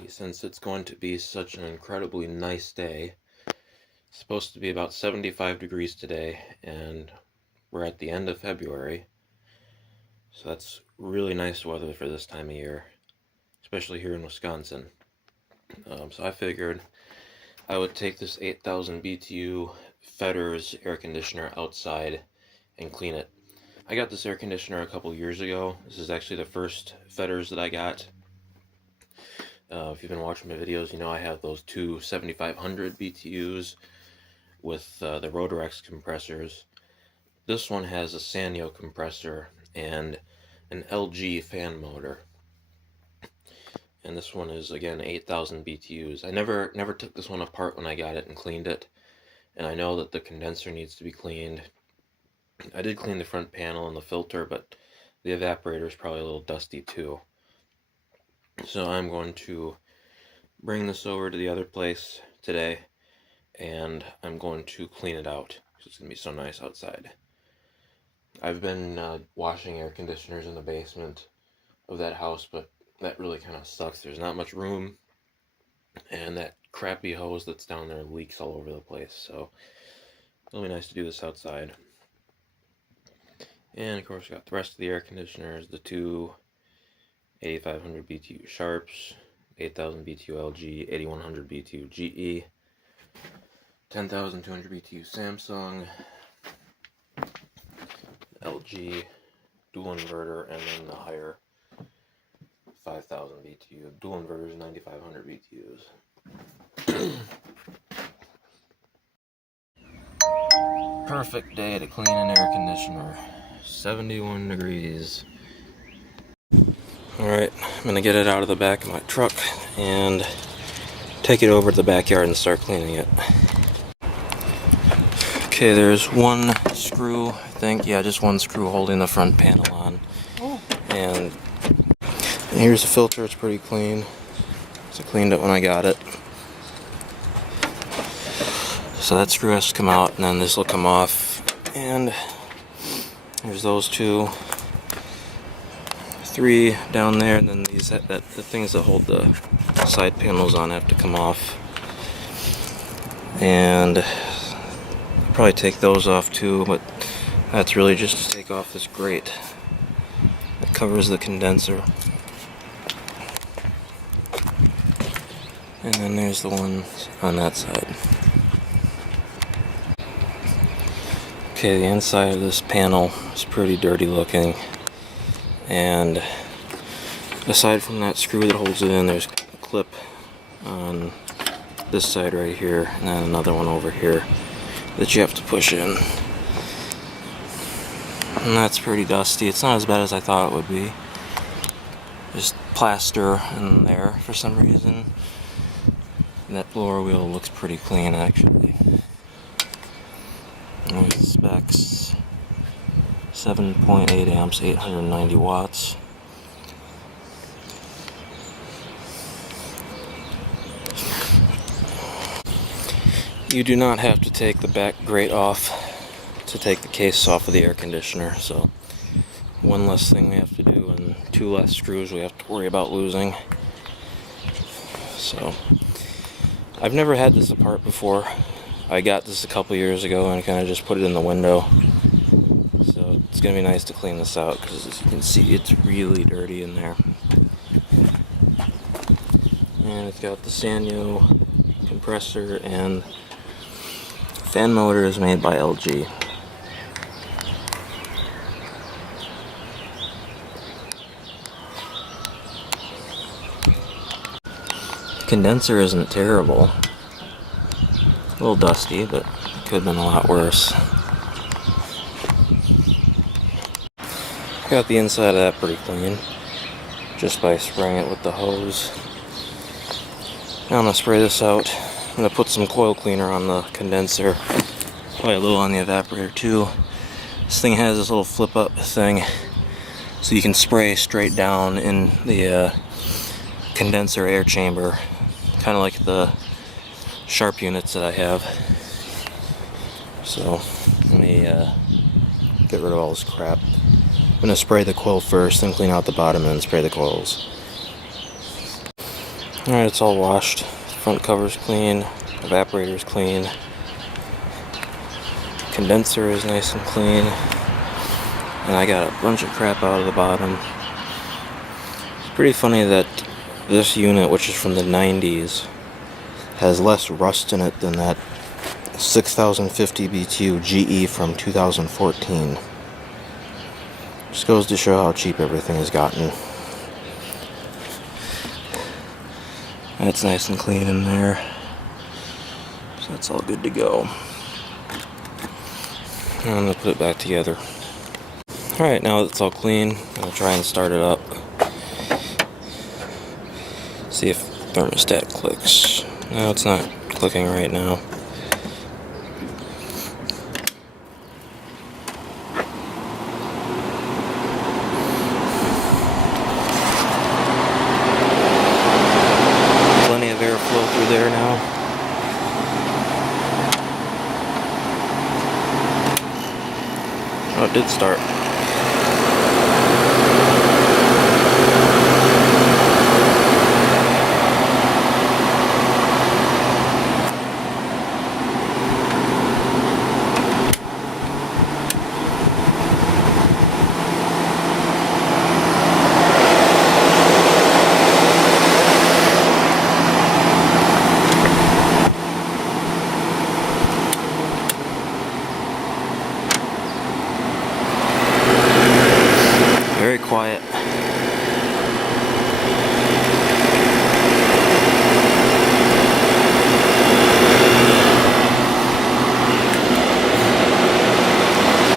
Alrighty, since it's going to be such an incredibly nice day, it's supposed to be about 75 degrees today, and we're at the end of February, so that's really nice weather for this time of year, especially here in Wisconsin. So I figured I would take this 8,000 BTU Fetters air conditioner outside and clean it. I got this air conditioner a couple years ago. This is actually the first Fetters that I got. If you've been watching my videos, you know I have those two 7500 BTUs with the Rotorex compressors. This one has a Sanyo compressor and an LG fan motor. And this one is, again, 8,000 BTUs. I never took this one apart when I got it and cleaned it. And I know that the condenser needs to be cleaned. I did clean the front panel and the filter, but the evaporator is probably a little dusty too. So I'm going to bring this over to the other place today, and I'm going to clean it out because it's going to be so nice outside. I've been washing air conditioners in the basement of that house, but that really kind of sucks. There's not much room, and that crappy hose that's down there leaks all over the place, so it'll be nice to do this outside. And of course, we got the rest of the air conditioners, the two 8500 BTU Sharps, 8000 BTU LG, 8100 BTU GE, 10,200 BTU Samsung, LG dual inverter, and then the higher 5,000 BTU dual inverters, 9500 BTUs. Perfect day to clean an air conditioner. 71 degrees. Alright, I'm going to get it out of the back of my truck and take it over to the backyard and start cleaning it. Okay, there's one screw, I think. Yeah, just one screw holding the front panel on. And here's the filter, it's pretty clean. So I cleaned it when I got it. So that screw has to come out, and then this will come off. And there's those two. 3 down there, and then these the things that hold the side panels on have to come off. And I'll probably take those off too, but that's really just to take off this grate that covers the condenser. And then there's the one on that side. Okay, the inside of this panel is pretty dirty looking. And aside from that screw that holds it in, there's a clip on this side right here, and then another one over here that you have to push in. And that's pretty dusty. It's not as bad as I thought it would be. Just plaster in there for some reason. And that blower wheel looks pretty clean, actually. And the specs. 7.8 amps, 890 watts. You do not have to take the back grate off to take the case off of the air conditioner, so one less thing we have to do and 2 less screws we have to worry about losing. So I've never had this apart before. I got this a couple years ago and kind of just put it in the window. So it's going to be nice to clean this out because, as you can see, it's really dirty in there. And it's got the Sanyo compressor, and fan motor is made by LG. The condenser isn't terrible. A little dusty, but it could have been a lot worse. Got the inside of that pretty clean just by spraying it with the hose. Now I'm going to spray this out. I'm going to put some coil cleaner on the condenser, probably a little on the evaporator too. This thing has this little flip up thing so you can spray straight down in the condenser air chamber, kind of like the Sharp units that I have. So let me get rid of all this crap. I'm going to spray the coil first, then clean out the bottom, and then spray the coils. Alright, it's all washed. Front cover's clean, evaporator's clean, condenser is nice and clean, and I got a bunch of crap out of the bottom. It's pretty funny that this unit, which is from the 90s, has less rust in it than that 6050 BTU GE from 2014. Just goes to show how cheap everything has gotten. That's nice and clean in there. So that's all good to go. And I'm going to put it back together. Alright, now that it's all clean, I'll try and start it up. See if thermostat clicks. No, it's not clicking right now. Plenty of airflow through there now. Oh, it did start. Very quiet.